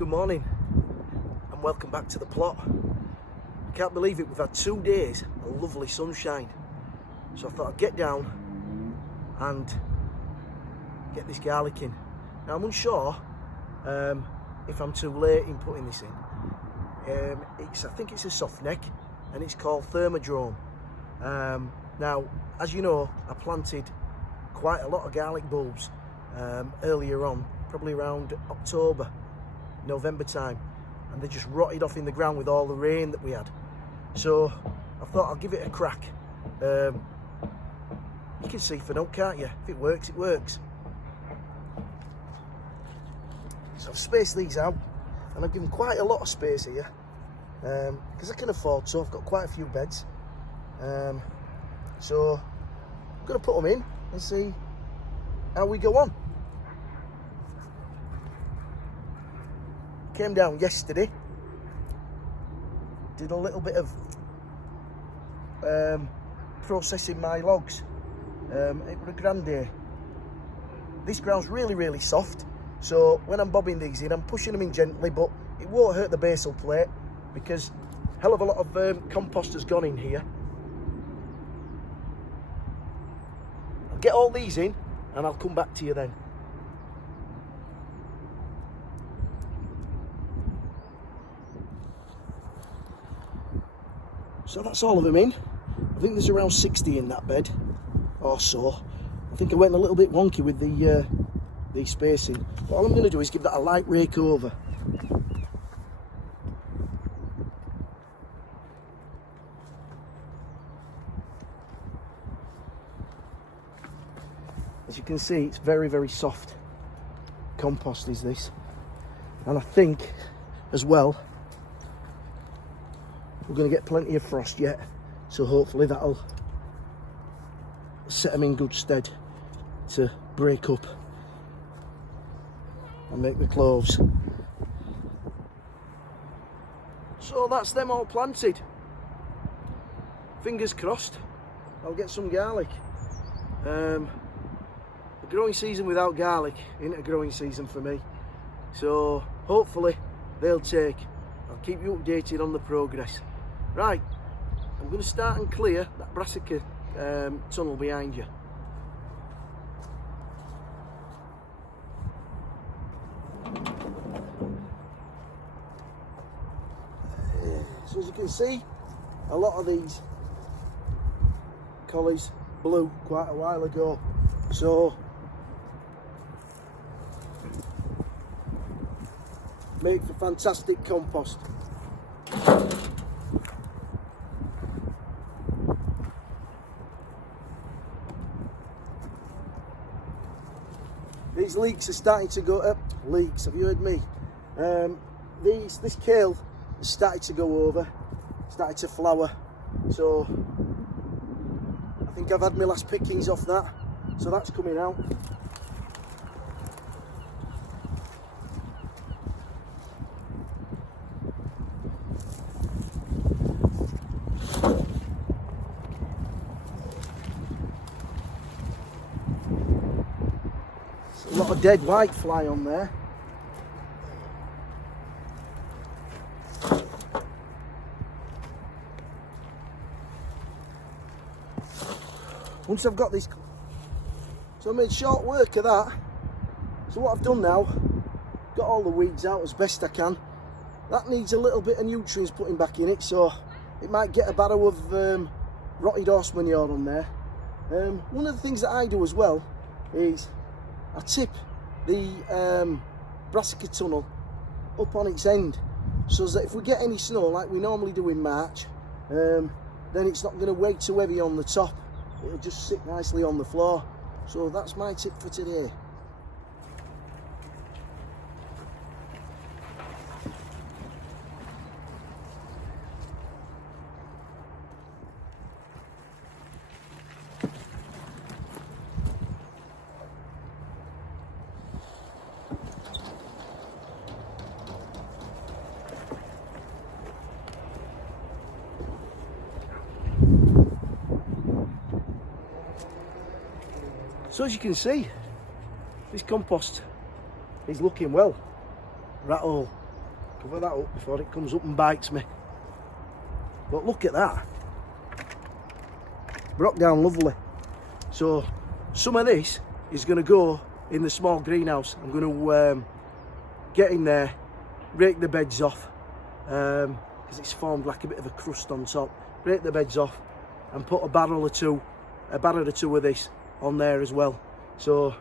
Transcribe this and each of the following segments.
Good morning and welcome back to the plot. I can't believe it, we've had 2 days of lovely sunshine. So I thought I'd get down and get this garlic in. Now I'm unsure if I'm too late in putting this in. I think it's a soft neck and it's called Thermodrome. Now, as you know, I planted quite a lot of garlic bulbs earlier on, probably around October, November time, and they just rotted off in the ground with all the rain that we had. So I thought I'll give it a crack. You can see for now, can't you? If it works, it works. So I've spaced these out, and I've given quite a lot of space here because I can afford to. I've got quite a few beds. So I'm going to put them in and see how we go on. Came down yesterday, did a little bit of processing my logs. It was a grand day. This ground's really soft, so when I'm bobbing these in, I'm pushing them in gently, but it won't hurt the basal plate because a hell of a lot of compost has gone in here. I'll get all these in and I'll come back to you then. So that's all of them in. I think there's around 60 in that bed or so. I think I went a little bit wonky with the spacing. But all I'm going to do is give that a light rake over. As you can see, it's very soft compost is this. And I think as well, we're going to get plenty of frost yet, so hopefully that'll set them in good stead to break up and make the cloves. So that's them all planted. Fingers crossed I'll get some garlic. A growing season without garlic isn't a growing season for me, so hopefully they'll take. I'll keep you updated on the progress. Right, I'm going to start and clear that brassica tunnel behind you. So as you can see, a lot of these collies blew quite a while ago, so make for fantastic compost. These leeks are starting to go up. Leeks, have you heard me? This kale has started to go over, started to flower. So I think I've had my last pickings off that. So that's coming out. A lot of dead whitefly on there. Once I've got this, so I made short work of that. So what I've done now, got all the weeds out as best I can. That needs a little bit of nutrients putting back in it, so it might get a barrow of rotted horse manure on there. One of the things that I do as well is I tip the brassica tunnel up on its end, so that if we get any snow like we normally do in March, then it's not going to weigh too heavy on the top. It'll just sit nicely on the floor. So that's my tip for today. So as you can see, this compost is looking well. Rat hole Cover that up before it comes up and bites me. But look at that. Broke down lovely. So some of this is going to go in the small greenhouse. I'm going to get in there, rake the beds off, because it's formed like a bit of a crust on top. Rake the beds off and put a barrel or two of this on there as well. So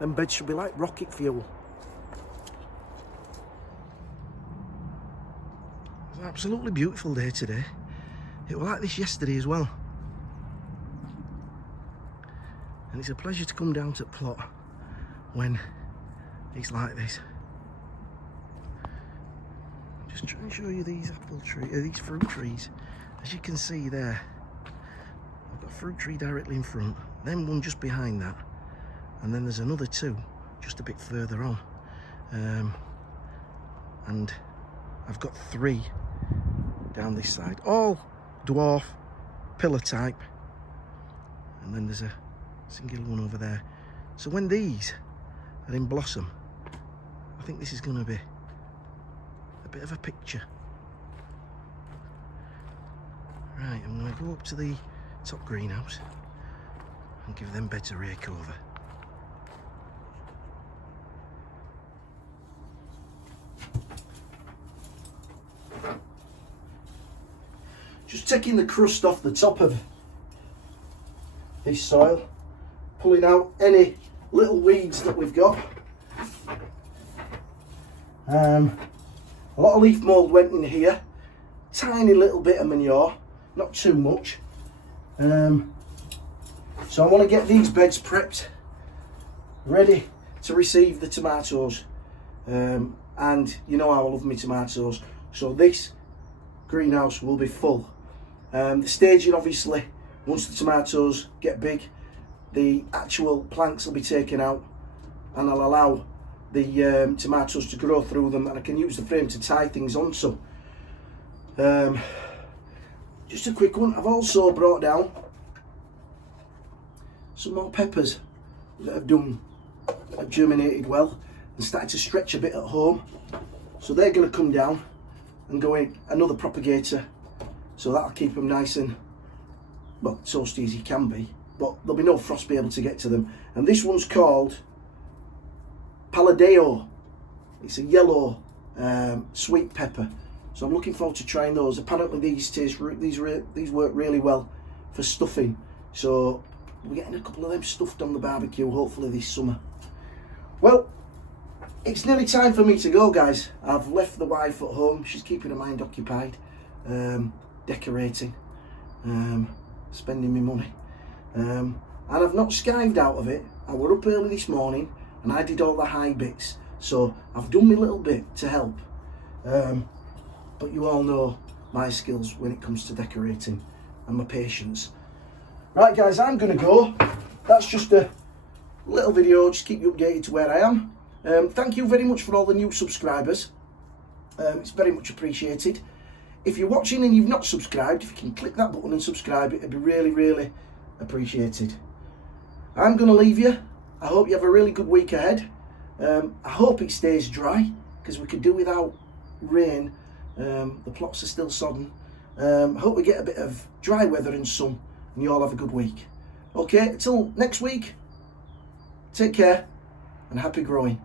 them beds should be like rocket fuel. It's an absolutely beautiful day today. It was like this yesterday as well. And it's a pleasure to come down to the plot when it's like this. Just trying to show you these these fruit trees. As you can see there, I've got a fruit tree directly in front, then one just behind that, and then there's another two just a bit further on. And I've got 3 down this side, all dwarf pillar type, and then there's a singular one over there. So when these are in blossom, I think this is going to be a bit of a picture. Right, I'm going to go up to the top greenhouse and give them beds a rake over. Just taking the crust off the top of this soil, pulling out any little weeds that we've got. A lot of leaf mould went in here, tiny little bit of manure, not too much. So I want to get these beds prepped, ready to receive the tomatoes. And you know how I love my tomatoes, so this greenhouse will be full. The staging, obviously, once the tomatoes get big, the actual planks will be taken out and I'll allow the tomatoes to grow through them, and I can use the frame to tie things onto. Just a quick one, I've also brought down some more peppers that have germinated well and started to stretch a bit at home. So they're going to come down and go in another propagator, so that'll keep them nice and, well, toasty as he can be, but there'll be no frost be able to get to them. And this one's called Paladeo. It's a yellow sweet pepper, so I'm looking forward to trying those. Apparently these work really well for stuffing, so we're getting a couple of them stuffed on the barbecue hopefully this summer. Well, it's nearly time for me to go, guys. I've left the wife at home. She's keeping her mind occupied, decorating, spending my money, and I've not skived out of it. I were up early this morning and I did all the high bits, so I've done my little bit to help, but you all know my skills when it comes to decorating and my patience. Right guys, I'm gonna go. That's just a little video, just keep you updated to where I am. Thank you very much for all the new subscribers. It's very much appreciated. If you're watching and you've not subscribed, if you can click that button and subscribe, it'd be really, really appreciated. I'm going to leave you. I hope you have a really good week ahead. I hope it stays dry, because we could do without rain. The plots are still sodden. I hope we get a bit of dry weather and sun, and you all have a good week. Okay, until next week, take care and happy growing.